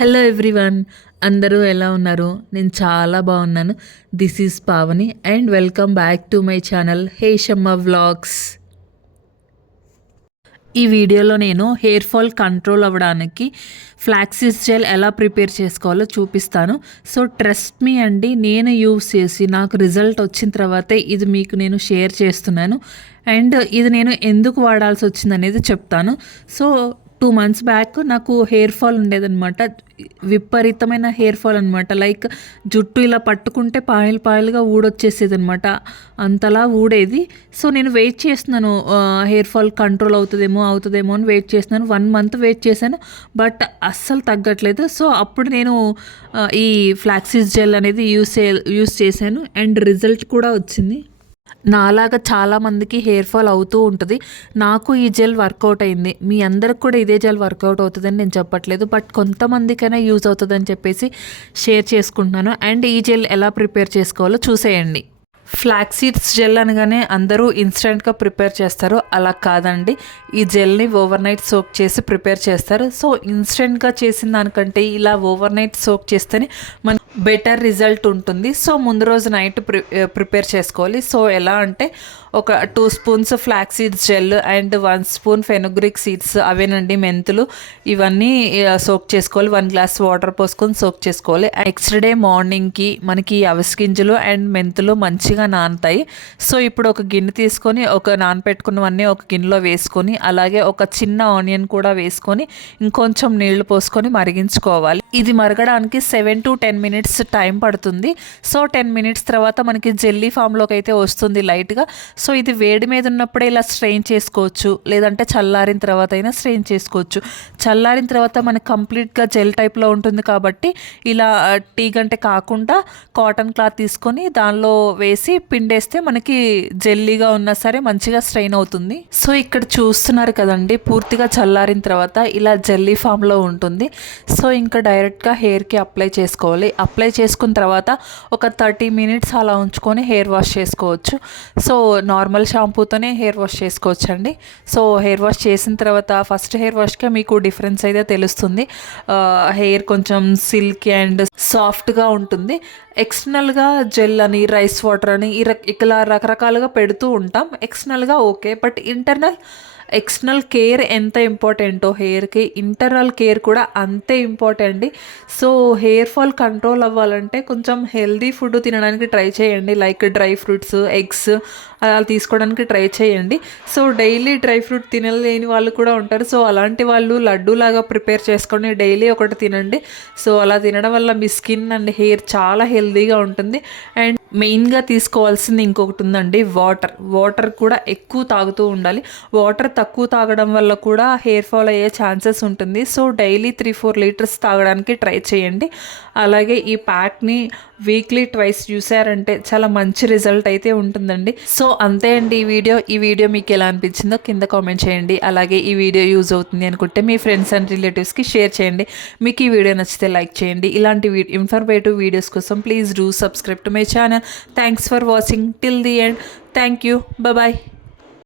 Hello everyone అందరూ ఎలా ఉన్నారు? నేను చాలా బాగున్నాను. This is Pavani and welcome back to my channel Heshamma vlogs ఈ వీడియోలో నేను హెయిర్ ఫాల్ కంట్రోల్ అవ్వడానికి ఫ్లాక్సిస్ జెల్ ఎలా ప్రిపేర్ చేసుకోవాలో చూపిస్తాను. సో ట్రస్ట్ మీ అండి నేను యూస్ చేసి నాకు రిజల్ట్ వచ్చిన తర్వాతే ఇది మీకు నేను షేర్ చేస్తున్నాను. అండ్ ఇది నేను ఎందుకు వాడాల్సి వచ్చింది అనేది చెప్తాను. సో టూ మంత్స్ బ్యాక్ నాకు హెయిర్ ఫాల్ ఉండేదన్నమాట. విపరీతమైన హెయిర్ ఫాల్ అనమాట లైక్ జుట్టు ఇలా పట్టుకుంటే పాయలు పాయలుగా ఊడొచ్చేసేది అనమాట అంతలా ఊడేది. సో నేను వెయిట్ చేస్తున్నాను. హెయిర్ ఫాల్ కంట్రోల్ అవుతుందేమో అవుతుందేమో అని వెయిట్ చేస్తున్నాను. వన్ మంత్ వెయిట్ చేశాను. బట్ అస్సలు తగ్గట్లేదు. సో అప్పుడు నేను ఈ ఫ్లాక్సిస్ జెల్ అనేది యూస్ యూస్ చేశాను. అండ్ రిజల్ట్ కూడా వచ్చింది. నాలాగా చాలామందికి హెయిర్ ఫాల్ అవుతూ ఉంటుంది. నాకు ఈ జెల్ వర్కౌట్ అయింది. మీ అందరికి కూడా ఇదే జెల్ వర్కౌట్ అవుతుందని నేను చెప్పట్లేదు. బట్ కొంతమందికైనా యూజ్ అవుతుందని చెప్పేసి షేర్ చేసుకుంటున్నాను. అండ్ ఈ జెల్ ఎలా ప్రిపేర్ చేసుకోవాలో చూసేయండి. ఫ్లాక్సీడ్స్ జెల్ అనగానే అందరూ ఇన్స్టెంట్గా ప్రిపేర్ చేస్తారు. అలా కాదండి. ఈ జెల్ని ఓవర్ నైట్ సోక్ చేసి ప్రిపేర్ చేస్తారు. సో ఇన్స్టెంట్గా చేసిన దానికంటే ఇలా ఓవర్ నైట్ సోక్ చేస్తేనే మన బెటర్ రిజల్ట్ ఉంటుంది. సో ముందు రోజు నైట్ ప్రి ప్రిపేర్ చేసుకోవాలి. సో ఎలా అంటే ఒక two spoons flax seeds gel and one spoon fenugreek seeds అవేనండి మెంతులు. ఇవన్నీ సోక్ చేసుకోవాలి. వన్ గ్లాస్ వాటర్ పోసుకొని సోక్ చేసుకోవాలి. నెక్స్ట్ డే మార్నింగ్కి మనకి అవసగింజలు అండ్ మెంతులు మంచిగా నానుతాయి. సో ఇప్పుడు ఒక గిన్నె తీసుకొని ఒక నానపెట్టుకున్నవన్నీ ఒక గిన్నెలో వేసుకొని అలాగే ఒక చిన్న ఆనియన్ కూడా వేసుకొని ఇంకొంచెం నీళ్ళు పోసుకొని మరిగించుకోవాలి. ఇది మరగడానికి seven to ten minutes minutes time పడుతుంది. సో టెన్ మినిట్స్ తర్వాత మనకి జెల్లీ ఫామ్లోకి అయితే వస్తుంది లైట్గా సో ఇది వేడి మీద ఉన్నప్పుడే ఇలా స్ట్రెయిన్ చేసుకోవచ్చు. లేదంటే చల్లారిన తర్వాత అయినా స్ట్రెయిన్ చేసుకోవచ్చు. చల్లారిన తర్వాత మనకి కంప్లీట్గా జెల్ టైప్లో ఉంటుంది కాబట్టి ఇలా టీ గంటే కాకుండా కాటన్ క్లాత్ తీసుకొని దానిలో వేసి పిండేస్తే మనకి జెల్లీగా ఉన్నా సరే మంచిగా స్ట్రెయిన్ అవుతుంది. సో ఇక్కడ చూస్తున్నారు కదండి పూర్తిగా చల్లారిన తర్వాత ఇలా జెల్లీ ఫామ్లో ఉంటుంది. సో ఇంకా డైరెక్ట్గా హెయిర్కి అప్లై చేసుకోవాలి. అప్లై చేసుకున్న తర్వాత ఒక థర్టీ మినిట్స్ అలా ఉంచుకొని హెయిర్ వాష్ చేసుకోవచ్చు. సో నార్మల్ షాంపూతోనే హెయిర్ వాష్ చేసుకోవచ్చండి. సో హెయిర్ వాష్ చేసిన తర్వాత ఫస్ట్ హెయిర్ వాష్కే మీకు డిఫరెన్స్ అయితే తెలుస్తుంది. హెయిర్ కొంచెం సిల్క్ అండ్ సాఫ్ట్గా ఉంటుంది. ఎక్స్టర్నల్గా జెల్ అని రైస్ వాటర్ అని ఇలా రకరకాలుగా పెడుతూ ఉంటాం. ఎక్స్టర్నల్గా okay. But internal external care ఎంత ఇంపార్టెంటో హెయిర్కి ఇంటర్నల్ కేర్ కూడా అంతే important so hair fall control అవ్వాలంటే కొంచెం హెల్దీ ఫుడ్ తినడానికి ట్రై చేయండి. లైక్ డ్రై ఫ్రూట్స్ ఎగ్స్ అలా తీసుకోవడానికి ట్రై చేయండి. సో డైలీ డ్రై ఫ్రూట్ తినలేని వాళ్ళు కూడా ఉంటారు. సో అలాంటి వాళ్ళు లడ్డు లాగా ప్రిపేర్ చేసుకొని డైలీ ఒకటి తినండి. సో అలా తినడం వల్ల మీ స్కిన్ అండ్ హెయిర్ చాలా హెల్దీగా ఉంటుంది. అండ్ మెయిన్గా తీసుకోవాల్సింది ఇంకొకటి ఉందండి వాటర్ వాటర్ కూడా ఎక్కువ తాగుతూ ఉండాలి. వాటర్ తక్కువ తాగడం వల్ల కూడా హెయిర్ ఫాల్ అయ్యే ఛాన్సెస్ ఉంటుంది. So daily three four litres తాగడానికి ట్రై చేయండి. అలాగే ఈ ప్యాక్ని వీక్లీ ట్వైస్ చూసారంటే చాలా మంచి రిజల్ట్ అయితే ఉంటుందండి. సో అంతే అండి ఈ వీడియో. ఈ వీడియో మీకు ఎలా అనిపించిందో కింద కామెంట్ చేయండి. అలాగే ఈ వీడియో యూజ్ అవుతుంది అనుకుంటే మీ ఫ్రెండ్స్ అండ్ రిలేటివ్స్కి షేర్ చేయండి. మీకు ఈ వీడియో నచ్చితే లైక్ చేయండి. ఇలాంటి ఇన్ఫర్మేటివ్ వీడియోస్ కోసం please do subscribe to my channel. Thanks for watching. Till the end. Thank you. Bye.